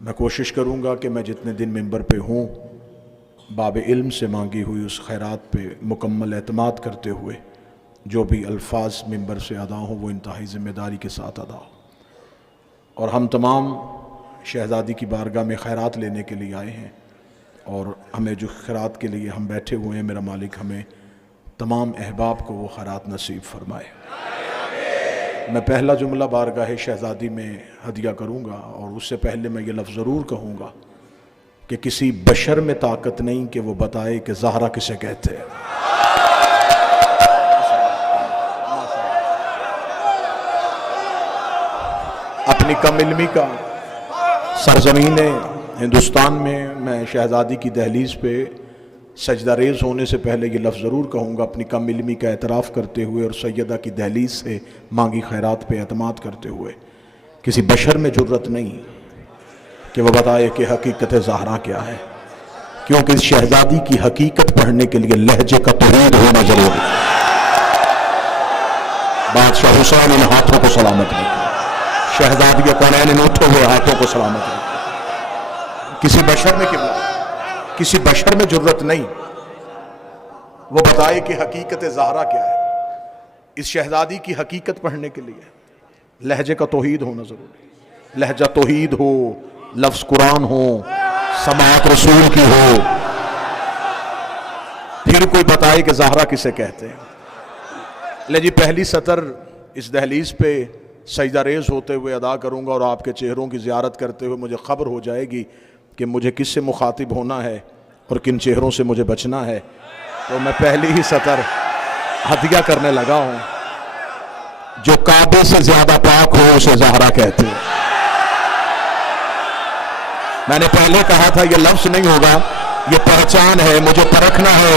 میں کوشش کروں گا کہ میں جتنے دن منبر پہ ہوں باب علم سے مانگی ہوئی اس خیرات پہ مکمل اعتماد کرتے ہوئے جو بھی الفاظ منبر سے ادا ہوں وہ انتہائی ذمہ داری کے ساتھ ادا ہو. اور ہم تمام شہزادی کی بارگاہ میں خیرات لینے کے لیے آئے ہیں، اور ہمیں جو خیرات کے لیے ہم بیٹھے ہوئے ہیں، میرا مالک ہمیں تمام احباب کو وہ خیرات نصیب فرمائے. میں پہلا جملہ بارگاہ شہزادی میں ہدیہ کروں گا، اور اس سے پہلے میں یہ لفظ ضرور کہوں گا کہ کسی بشر میں طاقت نہیں کہ وہ بتائے کہ زہرا کسے کہتے ہیں. اپنی کم علمی کا سرزمین ہندوستان میں شہزادی کی دہلیز پہ سجدہ ریز ہونے سے پہلے یہ لفظ ضرور کہوں گا، اپنی کم علمی کا اعتراف کرتے ہوئے اور سیدہ کی دہلیز سے مانگی خیرات پہ اعتماد کرتے ہوئے، کسی بشر میں جرت نہیں کہ وہ بتائے کہ حقیقت زہرا کیا ہے، کیونکہ اس شہزادی کی حقیقت پڑھنے کے لیے لہجے کا توحید ہونا ضروری ہے. بادشاہ حسین ان ہاتھوں کو سلامت رکھے، شہزادی کونین ان اٹھے ہوئے ہاتھوں کو سلامت رکھے. کسی بشر میں جرت نہیں وہ بتائے کہ حقیقت زہرا کیا ہے. اس شہزادی کی حقیقت پڑھنے کے لیے لہجے کا توحید ہونا ضروری ہے. لہجہ توحید ہو، لفظ قرآن ہو، سماعت رسول کی ہو، پھر کوئی بتائے کہ زہرا کسے کہتے ہیں. لے جی، پہلی سطر اس دہلیز پہ سجدہ ریز ہوتے ہوئے ادا کروں گا، اور آپ کے چہروں کی زیارت کرتے ہوئے مجھے خبر ہو جائے گی کہ مجھے کس سے مخاطب ہونا ہے اور کن چہروں سے مجھے بچنا ہے. تو میں پہلی ہی سطر ہدیہ کرنے لگا ہوں. جو کعبے سے زیادہ پاک ہو اسے زہرا کہتے ہیں. میں نے پہلے کہا تھا یہ لفظ نہیں ہوگا، یہ پہچان ہے. مجھے پرکھنا ہے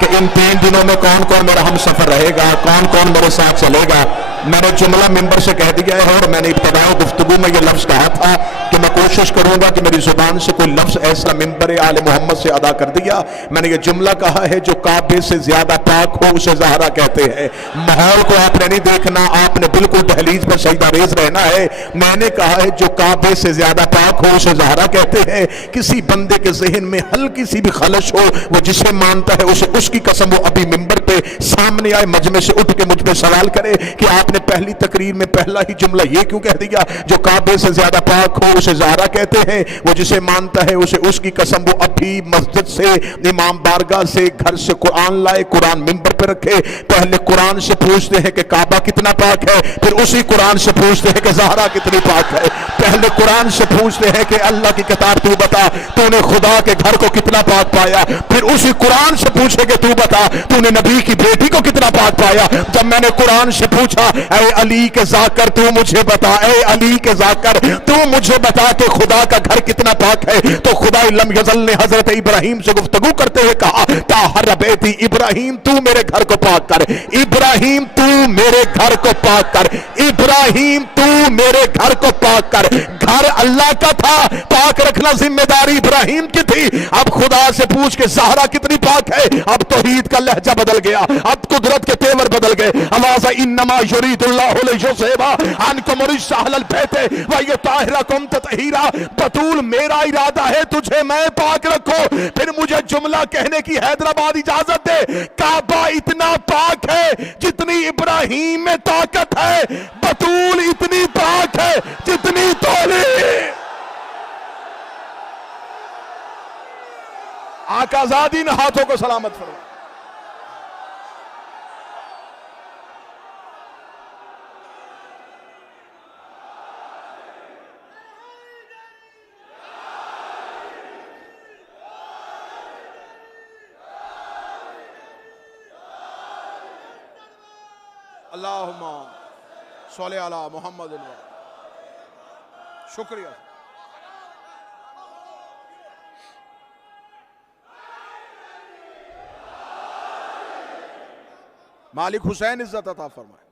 کہ ان 3 دنوں میں کون کون میرا ہم سفر رہے گا، کون کون میرے ساتھ چلے گا. میں نے جملہ منبر سے کہہ دیا ہے، اور میں نے ابتدائی گفتگو میں یہ لفظ کہا تھا کہ میں کوشش کروں گا کہ میری زبان سے کوئی لفظ ایسا منبر آل محمد سے ادا کر دیا. میں نے یہ جملہ کہا ہے، جو کعبے سے زیادہ پاک ہو اسے زہرا کہتے ہیں. ماحول کو آپ نے نہیں دیکھنا، آپ نے بالکل دہلیز پر سجدہ ریز رہنا ہے. میں نے کہا ہے جو کعبے سے زیادہ پاک ہو اسے زہرا کہتے ہیں. کسی بندے کے ذہن میں ہلکی سی بھی خلش ہو، وہ جسے مانتا ہے اسے اس کی قسم وہ ابھی منبر پہ سامنے آئے، مجمع سے اٹھ کے مجھ پہ سوال کرے کہ آپ نے پہلی تقریر میں پہلا ہی جملہ یہ کیوں کہہ دیا، جو کعبے سے زیادہ پاک ہو اسے زہرا کہتے ہیں. وہ جسے مانتا ہے اسے اس کی قسم وہ ابھی مسجد سے، امام بارگاہ سے، گھر سے قرآن لائے، قرآن منبر پہ رکھے. پہلے قرآن سے پوچھتے ہیں کہ کعبہ کتنا پاک ہے، پھر اسی قرآن سے پوچھتے ہیں کہ زہرا کتنی پاک ہے. پہلے قرآن سے پوچھتے ہیں کہ اللہ کی کتاب تو بتا، تو نے خدا کے گھر کو کتنا پاک پایا. پھر اسی قرآن سے پوچھے کہ تو بتا، تو نے نبی کی بیٹی کو کتنا پاک پایا. جب میں نے قرآن سے پوچھا اے علی کے ذاکر تو مجھے بتا، اے علی کے ذاکر تو مجھے بتا کہ خدا کا گھر کتنا پاک ہے، تو خدا لم یزل نے حضرت ابراہیم سے گفتگو کرتے ہوئے کہا طاہر بیتی، ابراہیم تو میرے گھر کو پاک کر، ابراہیم تو میرے گھر کو پاک کر، ابراہیم تو میرے گھر کو پاک کر. گھر اللہ کا تھا، پاک رکھنا ذمہ داری ابراہیم کی تھی. اب خدا سے پوچھ کے زہرا کتنی پاک ہے. اب توحید کا لہجہ بدل گیا، اب قدرت کے تیور بدل گئے. آواز انما یرید اللہ لیذھب عنکم الرجس اہل البیت ویطہرکم تطہیرا. بطول میرا ارادہ ہے تجھے میں پاک رکھوں. پھر مجھے جملہ کہنے کی حیدرآباد اجازت دے. کعبہ اتنا پاک ہے جتنی ابراہیم میں طاقت ہے، بطول اتنی پاک ہے جتنی تولی. آقا زادی نے ہاتھوں کو سلامت فرمایا. اللہم صلی علی محمد. شکریہ. مالک حسین عزت عطا فرمائے.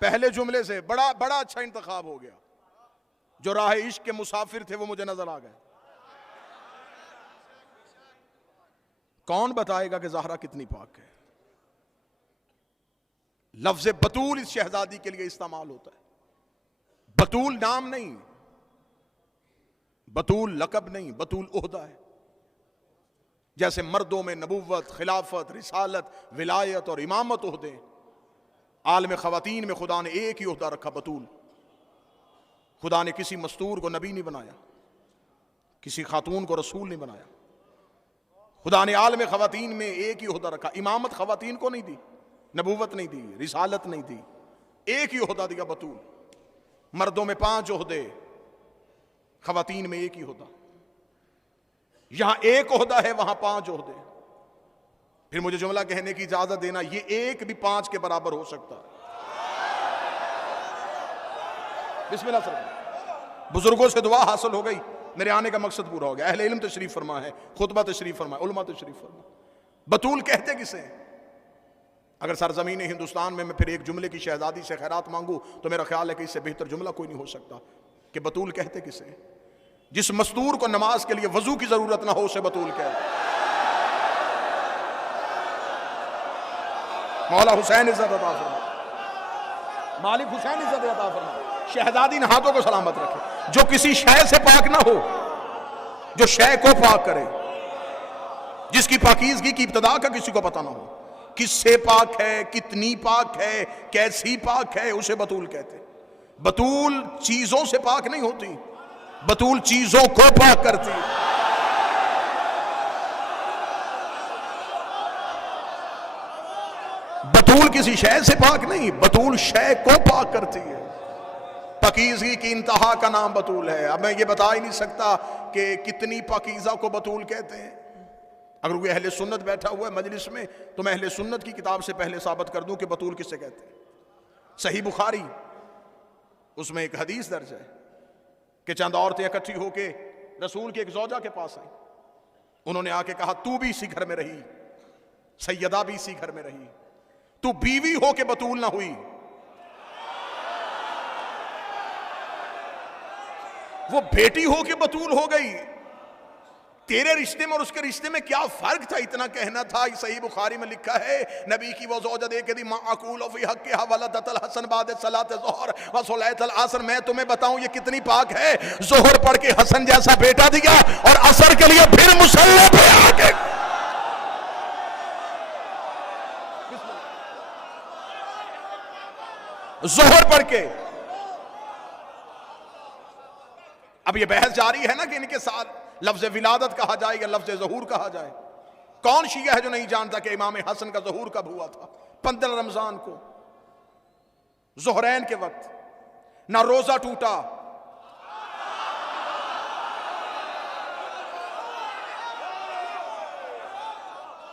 پہلے جملے سے بڑا اچھا انتخاب ہو گیا. جو راہ عشق کے مسافر تھے وہ مجھے نظر آ گئے. کون بتائے گا کہ زہرا کتنی پاک ہے؟ لفظ بطول اس شہزادی کے لیے استعمال ہوتا ہے. بطول نام نہیں، بطول لقب نہیں، بطول عہدہ ہے. جیسے مردوں میں نبوت، خلافت، رسالت، ولایت اور امامت عہدے، عالم خواتین میں خدا نے ایک ہی عہدہ رکھا، بطول. خدا نے کسی مستور کو نبی نہیں بنایا، کسی خاتون کو رسول نہیں بنایا. خدا نے عالم خواتین میں ایک ہی عہدہ رکھا. امامت خواتین کو نہیں دی، نبوت نہیں دی، رسالت نہیں دی، ایک ہی عہدہ دیا، بطول. مردوں میں 5 عہدے، خواتین میں ایک ہی عہدہ. یہاں ایک عہدہ ہے، وہاں 5 عہدے. پھر مجھے جملہ کہنے کی اجازت دینا، یہ ایک بھی 5 کے برابر ہو سکتا ہے. بسم اللہ سر. بزرگوں سے دعا حاصل ہو گئی، میرے آنے کا مقصد پورا ہو گیا. اہل علم تشریف فرما ہے، خطبہ تشریف فرما، علماء تشریف فرما. بطول کہتے کسے ہیں؟ اگر سرزمین ہندوستان میں پھر ایک جملے کی شہزادی سے خیرات مانگوں تو میرا خیال ہے کہ اس سے بہتر جملہ کوئی نہیں ہو سکتا کہ بطول کہتے کسے ہیں. جس مستور کو نماز کے لیے وضو کی ضرورت نہ ہو اسے بطول کہتے. مولا حسین عزت عطا فرما، مالک حسین عزت عطا فرما. شہزادی نے ہاتھوں کو سلامت رکھے. جو کسی شے سے پاک نہ ہو، جو شے کو پاک کرے، جس کی پاکیزگی کی ابتدا کا کسی کو پتہ نہ ہو، کس سے پاک ہے، کتنی پاک ہے، کیسی پاک ہے، اسے بطول کہتے. بطول چیزوں سے پاک نہیں ہوتی، بطول چیزوں کو پاک کرتی. بطول کسی شے سے پاک نہیں، بطول شے کو پاک کرتی ہے. پاکیزگی کی انتہا کا نام بطول ہے. اب میں یہ بتا ہی نہیں سکتا کہ کتنی پاکیزہ کو بطول کہتے ہیں. اگر کوئی اہل سنت بیٹھا ہوا ہے مجلس میں تو میں اہل سنت کی کتاب سے پہلے ثابت کر دوں کہ بطول کس سے کہتے ہیں. صحیح بخاری، اس میں ایک حدیث درج ہے کہ چند عورتیں اکٹھی ہو کے رسول کے ایک زوجہ کے پاس آئیں. انہوں نے آ کے کہا تو بھی اسی گھر میں رہی، سیدہ بھی اسی گھر میں رہی، تو بیوی ہو کے بطول نہ ہوئی. وہ بیٹی ہو کے بطول ہو گئی. تیرے رشتے میں اور اس کے رشتے میں کیا فرق تھا؟ اتنا کہنا تھا. صحیح بخاری میں لکھا ہے نبی کی وہ زوجہ دے کے دی ما اقول فی حقها ولدت الحسن بعد صلاۃ الظہر وصلیۃ العصر. میں تمہیں بتاؤں یہ کتنی پاک ہے. ظہر پڑھ کے حسن جیسا بیٹا دیا اور عصر کے لیے پھر مصلی پہ آ کے ظہر پڑھ کے. اب یہ بحث جاری ہے نا کہ ان کے ساتھ لفظ ولادت کہا جائے یا لفظ ظہور کہا جائے. کون شیعہ ہے جو نہیں جانتا کہ امام حسن کا ظہور کب ہوا تھا؟ 15 رمضان کو، ظہرین کے وقت. نہ روزہ ٹوٹا،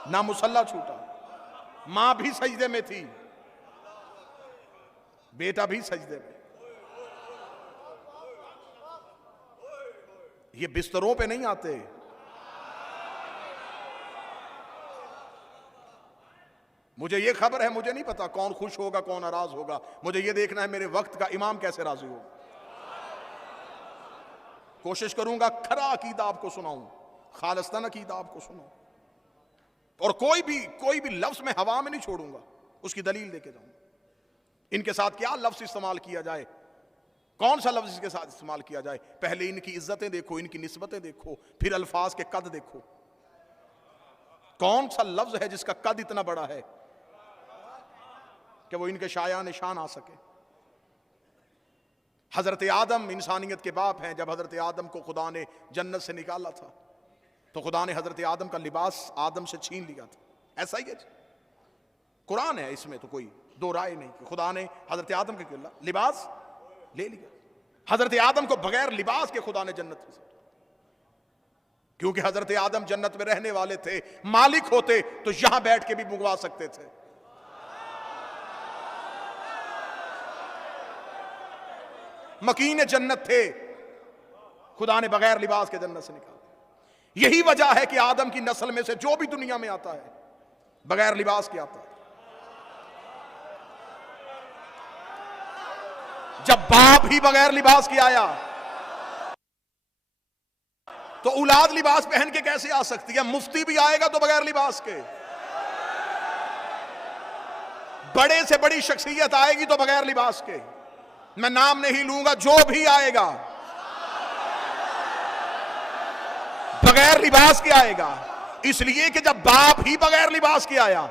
نہ مصلی چھوٹا. ماں بھی سجدے میں تھی، بیٹا بھی سجدے میں. یہ بستروں پہ نہیں آتے. مجھے یہ خبر ہے، مجھے نہیں پتا کون خوش ہوگا کون ناراض ہوگا. مجھے یہ دیکھنا ہے میرے وقت کا امام کیسے راضی ہوگا. کوشش کروں گا کھرا عقیدہ آپ کو سناؤں، خالصتاً عقیدہ آپ کو سناؤں، اور کوئی بھی لفظ میں ہوا میں نہیں چھوڑوں گا، اس کی دلیل دے کے جاؤں. ان کے ساتھ کیا لفظ استعمال کیا جائے، کون سا لفظ اس کے ساتھ استعمال کیا جائے. پہلے ان کی عزتیں دیکھو، ان کی نسبتیں دیکھو، پھر الفاظ کے قد دیکھو. کون سا لفظ ہے جس کا قد اتنا بڑا ہے کہ وہ ان کے شایان نشان آ سکے. حضرت آدم انسانیت کے باپ ہیں. جب حضرت آدم کو خدا نے جنت سے نکالا تھا تو خدا نے حضرت آدم کا لباس آدم سے چھین لیا تھا. ایسا ہی ہے، قرآن ہے، اس میں تو کوئی دو رائے نہیں کہ خدا نے حضرت آدم کے لباس لے لیا. حضرت آدم کو بغیر لباس کے خدا نے جنت میں، کیونکہ حضرت آدم جنت میں رہنے والے تھے. مالک ہوتے تو یہاں بیٹھ کے بھی منگوا سکتے تھے. مکین جنت تھے، خدا نے بغیر لباس کے جنت سے نکالا. یہی وجہ ہے کہ آدم کی نسل میں سے جو بھی دنیا میں آتا ہے بغیر لباس کے آتا ہے. جب باپ ہی بغیر لباس کے آیا تو اولاد لباس پہن کے کیسے آ سکتی ہے؟ مفتی بھی آئے گا تو بغیر لباس کے، بڑے سے بڑی شخصیت آئے گی تو بغیر لباس کے. میں نام نہیں لوں گا، جو بھی آئے گا بغیر لباس کے آئے گا، اس لیے کہ جب باپ ہی بغیر لباس کے آیا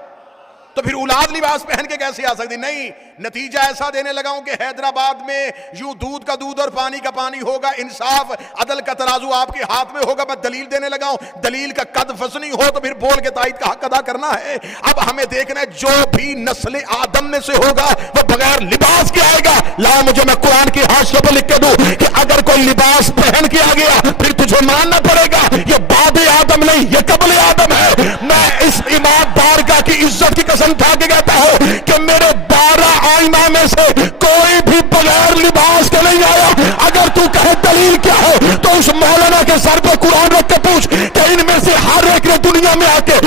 تو پھر اولاد لباس پہن کے کیسے آ سکتی؟ نہیں، نتیجہ ایسا دینے لگا ہوں کہ حیدرآباد میں یوں دودھ کا دودھ اور پانی کا پانی ہوگا، انصاف عدل کا ترازو آپ کے ہاتھ میں ہوگا۔ میں دلیل دینے لگا ہوں، دلیل کا قد فزنی ہو تو پھر بول کے تائید کا حق ادا کرنا ہے۔ اب ہمیں دیکھنا ہے جو بھی نسل آدم میں سے ہوگا وہ بغیر لباس کے آئے گا۔ لا مجھے میں قرآن کی حاشیے پہ لکھ کے دوں کہ اگر کوئی لباس پہن کے آ گیا پھر تجھے ماننا پڑے گا یہ بعد آدم نہیں، یہ قبل آدم ہے۔ میں اس امام بارگاہ کی عزت کی قسم کھا کے کہتا ہوں کہ میرے 12 آئمہ میں سے کوئی بھی بغیر لباس کے نہیں آیا۔ اگر تو کہے دلیل کیا ہے تو اس مولانا کے سر پہ قرآن رکھ کے پوچھ کہ ان میں سے ہر ایک نے دنیا میں آ کے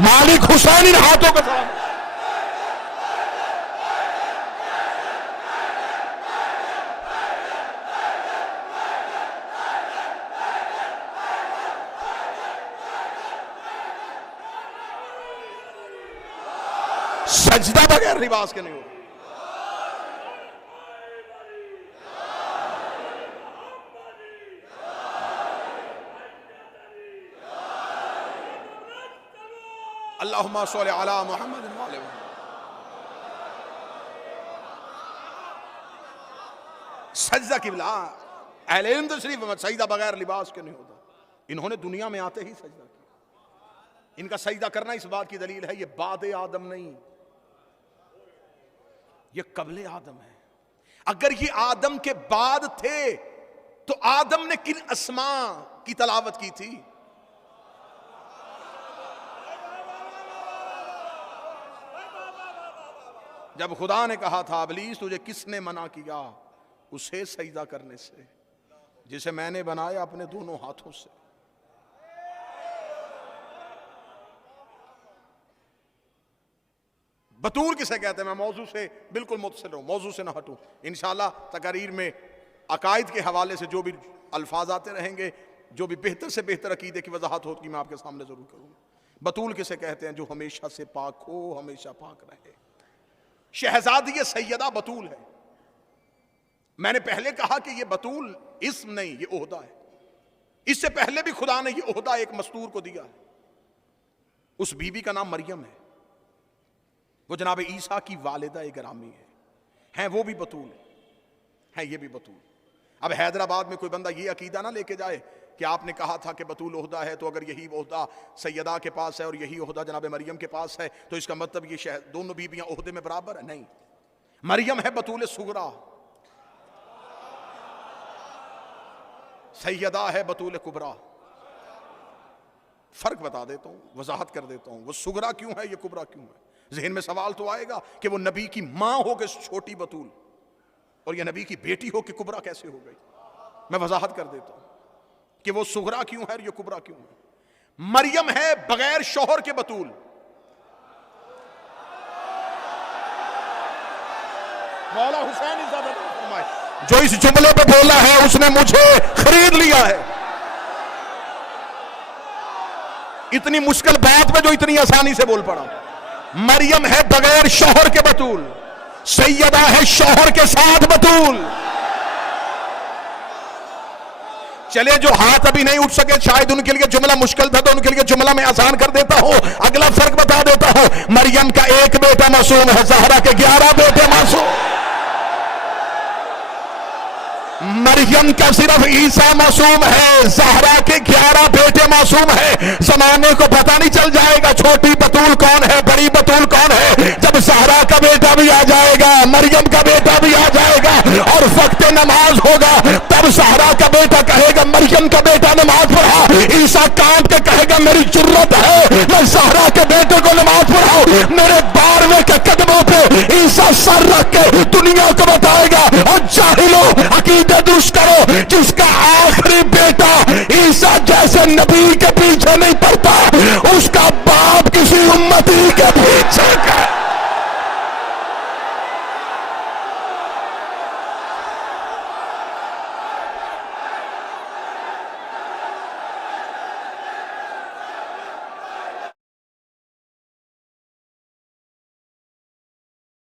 مالک حسین ان ہاتھوں کے سامنے سجدہ بغیر لباس کے نہیں ہو۔ اللہم صلی علی محمد وعلی محمد۔ سجدہ قبلہ اہل علم تشریف میں سجدہ بغیر لباس کے نہیں ہوتا۔ انہوں نے دنیا میں آتے ہی سجدہ کیا۔ ان کا سجدہ کرنا اس بات کی دلیل ہے یہ بعد آدم نہیں، یہ قبل آدم ہے۔ اگر یہ آدم کے بعد تھے تو آدم نے کن اسماء کی تلاوت کی تھی؟ جب خدا نے کہا تھا ابلیس تجھے کس نے منع کیا اسے سجدہ کرنے سے جسے میں نے بنایا اپنے دونوں ہاتھوں سے؟ بطول کسے کہتے ہیں؟ میں موضوع سے بالکل متصل ہوں، موضوع سے نہ ہٹوں۔ انشاءاللہ تقاریر میں عقائد کے حوالے سے جو بھی الفاظ آتے رہیں گے، جو بھی بہتر سے بہتر عقیدے کی وضاحت ہوتی میں آپ کے سامنے ضرور کروں گا۔ بطول کسے کہتے ہیں؟ جو ہمیشہ سے پاک ہو، ہمیشہ پاک رہے۔ شہزادی سیدہ بطول ہے۔ میں نے پہلے کہا کہ یہ بطول اسم نہیں، یہ عہدہ ہے۔ اس سے پہلے بھی خدا نے یہ عہدہ ایک مستور کو دیا ہے۔ اس بی بی کا نام مریم ہے، وہ جناب عیسیٰ کی والدہ گرامی ہیں وہ بھی بطول ہیں، یہ بھی بطول۔ اب حیدرآباد میں کوئی بندہ یہ عقیدہ نہ لے کے جائے کہ آپ نے کہا تھا کہ بطول عہدہ ہے تو اگر یہی عہدہ سیدہ کے پاس ہے اور یہی عہدہ جناب مریم کے پاس ہے تو اس کا مطلب یہ دونوں بیویاں عہدے میں برابر ہیں۔ نہیں، مریم ہے بطول صغریٰ، سیدہ ہے بطول کبریٰ۔ فرق بتا دیتا ہوں، وضاحت کر دیتا ہوں، وہ صغریٰ کیوں ہے، یہ کبریٰ کیوں ہے۔ ذہن میں سوال تو آئے گا کہ وہ نبی کی ماں ہو کے چھوٹی بطول اور یہ نبی کی بیٹی ہو کے کبریٰ کیسے ہو گئی؟ میں وضاحت کر دیتا ہوں کہ وہ صغریٰ کیوں ہے اور یہ کبریٰ کیوں ہے۔ مریم ہے بغیر شوہر کے بطول، مولا حسین زیادہ فرمائے جو اس جملے پہ بولا ہے اس نے مجھے خرید لیا ہے۔ اتنی مشکل بات میں جو اتنی آسانی سے بول پڑا۔ مریم ہے بغیر شوہر کے بطول، سیدہ ہے شوہر کے ساتھ بطول۔ چلے جو ہاتھ ابھی نہیں اٹھ سکے شاید ان کے لیے جملہ مشکل تھا تو ان کے لیے جملہ میں آسان کر دیتا ہوں، اگلا فرق بتا دیتا ہوں۔ مریم کا ایک بیٹا معصوم ہے، زہرا کے 11 بیٹے معصوم۔ مریم کا صرف عیسیٰ معصوم ہے، زہرا کے 11 بیٹے معصوم ہیں۔ زمانے کو پتہ نہیں چل جائے گا چھوٹی بطول کون ہے، بڑی بطول کون ہے، جب زہرا کا بیٹا بھی آ جائے گا، مریم کا بیٹا بھی آ جائے گا اور وقت نماز ہوگا تب زہرا کا بیٹا کہے گا مریم کا بیٹا نماز پڑھا، عیسیٰ کانپ کے کہے گا میری جرت ہے میں زہرا کے بیٹے کو نماز پڑھاؤں۔ میرے 12ویں کے قدموں پہ عیسیٰ سر رکھ کے دنیا کو بتائے گا اور جاہلو عقیدہ درست کرو، جس کا آخری بیٹا عیسیٰ جیسے نبی کے پیچھے نہیں پڑتا اس کا باپ کسی امتی کے